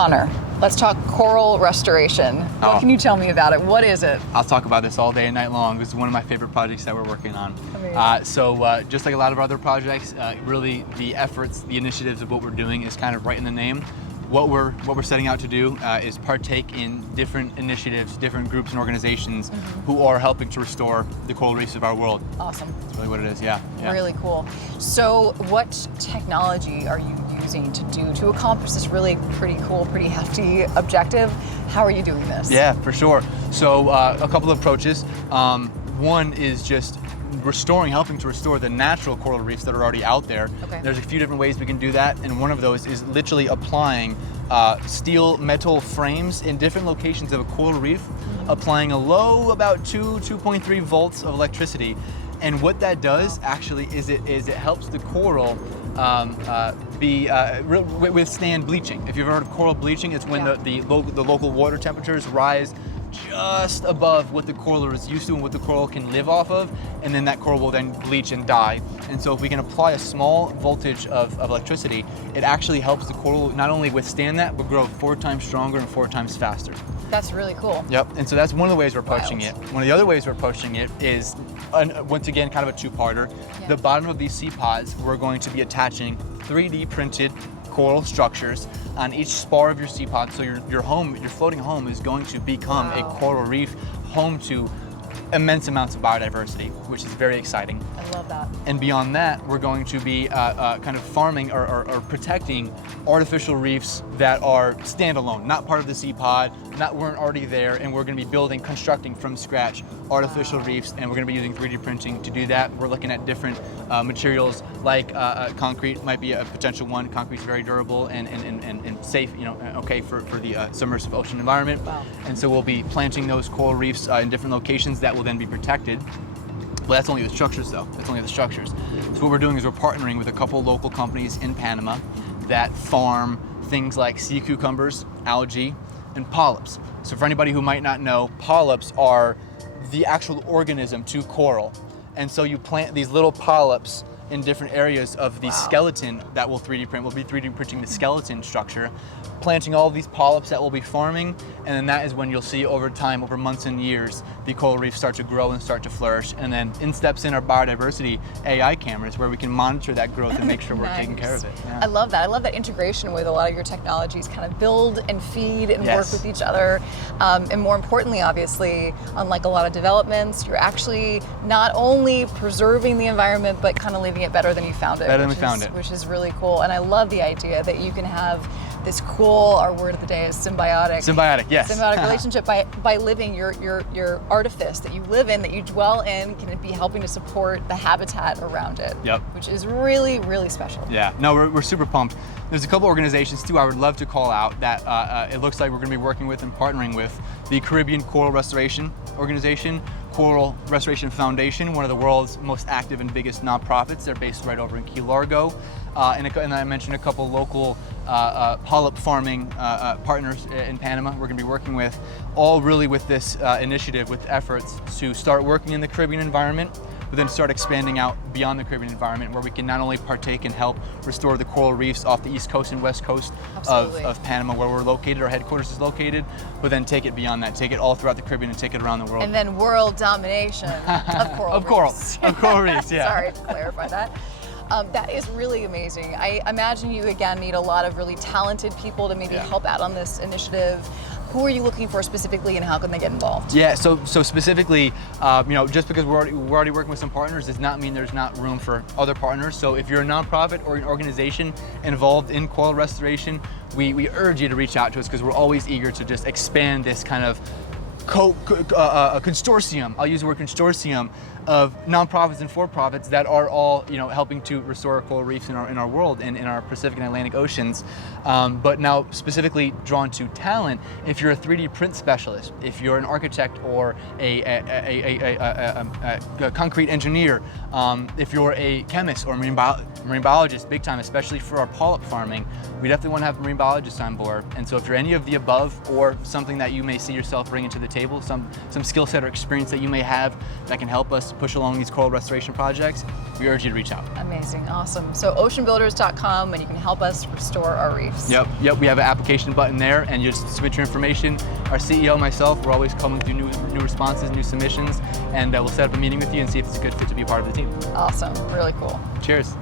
Connor, let's talk coral restoration. What can you tell me about it? What is it? I'll talk about this all day and night long. This is one of my favorite projects that we're working on. Just like a lot of other projects, really the efforts, the initiatives of what we're doing is kind of right in the name. What we're setting out to do is partake in different initiatives, different groups and organizations who are helping to restore the coral reefs of our world. Awesome. That's really what it is, yeah. Really cool. So what technology are you using to accomplish this really pretty cool, pretty hefty objective? How are you doing this? Yeah, for sure. So a couple of approaches. One is just helping to restore the natural coral reefs that are already out there. Okay. There's a few different ways we can do that, and one of those is literally applying steel metal frames in different locations of a coral reef, applying a low, about 2.3 volts of electricity. And what that does actually is it helps the coral withstand bleaching. If you've ever heard of coral bleaching, it's when the local water temperatures rise just above what the coral is used to and what the coral can live off of, and then that coral will then bleach and die. And so if we can apply a small voltage of electricity, it actually helps the coral not only withstand that, but grow 4 times stronger and 4 times faster. That's really cool. Yep, and so that's one of the ways we're approaching it. One of the other ways we're approaching it is, once again, kind of a two-parter. The bottom of these SeaPods, we're going to be attaching 3D printed coral structures on each spar of your SeaPod, so your floating home is going to become a coral reef, home to immense amounts of biodiversity, which is very exciting. I love that. And beyond that, we're going to be kind of farming or protecting artificial reefs that are standalone, not part of the SeaPod, weren't already there, and we're going to be constructing from scratch artificial reefs, and we're going to be using 3D printing to do that. We're looking at different materials like concrete might be a potential one. Concrete's very durable and safe, okay for the submersive ocean environment. And so we'll be planting those coral reefs in different locations that will then be protected. Well, that's only the structures though. That's only the structures. So what we're doing is we're partnering with a couple local companies in Panama that farm things like sea cucumbers, algae, and polyps. So for anybody who might not know, polyps are the actual organism to coral. And so you plant these little polyps in different areas of the skeleton that will 3D print. We'll be 3D printing the skeleton structure, planting all of these polyps that we'll be farming, and then that is when you'll see over time, over months and years, the coral reefs start to grow and start to flourish. And then in steps in our biodiversity AI cameras where we can monitor that growth and make sure we're taking care of it. I love that. I love that integration with a lot of your technologies, kind of build and feed and work with each other. And more importantly, obviously, unlike a lot of developments, you're actually not only preserving the environment, but kind of leaving it better than you found it. Better than we found it. Which is really cool. And I love the idea that you can have this cool, our word of the day is symbiotic. Symbiotic, yes. Symbiotic relationship by living your artifice that you live in, that you dwell in, can be helping to support the habitat around it. Yep. Which is really, really special. Yeah, no, we're super pumped. There's a couple organizations too I would love to call out that it looks like we're going to be working with and partnering with. The Caribbean Coral Restoration Organization, Coral Restoration Foundation, one of the world's most active and biggest nonprofits. They're based right over in Key Largo. And I mentioned a couple local polyp farming partners in Panama we're going to be working with, all really with this initiative, with efforts to start working in the Caribbean environment, but then start expanding out beyond the Caribbean environment, where we can not only partake and help restore the coral reefs off the east coast and west coast of Panama, where we're located, our headquarters is located, but then take it beyond that, take it all throughout the Caribbean and take it around the world. And then world domination of coral reefs. Of coral reefs, yeah. Sorry to clarify that. That is really amazing. I imagine you, again, need a lot of really talented people to maybe help out on this initiative. Who are you looking for specifically, and how can they get involved? Yeah, so specifically, just because we're already working with some partners does not mean there's not room for other partners. So if you're a nonprofit or an organization involved in coral restoration, we urge you to reach out to us, because we're always eager to just expand this kind of a consortium, I'll use the word consortium, of nonprofits and for-profits that are all helping to restore coral reefs in our world and in our Pacific and Atlantic oceans. But now specifically drawn to talent, if you're a 3D print specialist, if you're an architect or a concrete engineer, if you're a chemist or marine biologist, big time, especially for our polyp farming, we definitely want to have marine biologists on board. And so if you're any of the above or something that you may see yourself bringing to the table, some skill set or experience that you may have that can help us push along these coral restoration projects, we urge you to reach out. Amazing, awesome. So oceanbuilders.com, and you can help us restore our reefs. Yep, we have an application button there, and you just submit your information. Our CEO, myself, we're always coming through new responses, new submissions, and we'll set up a meeting with you and see if it's a good fit to be a part of the team. Awesome, really cool. Cheers.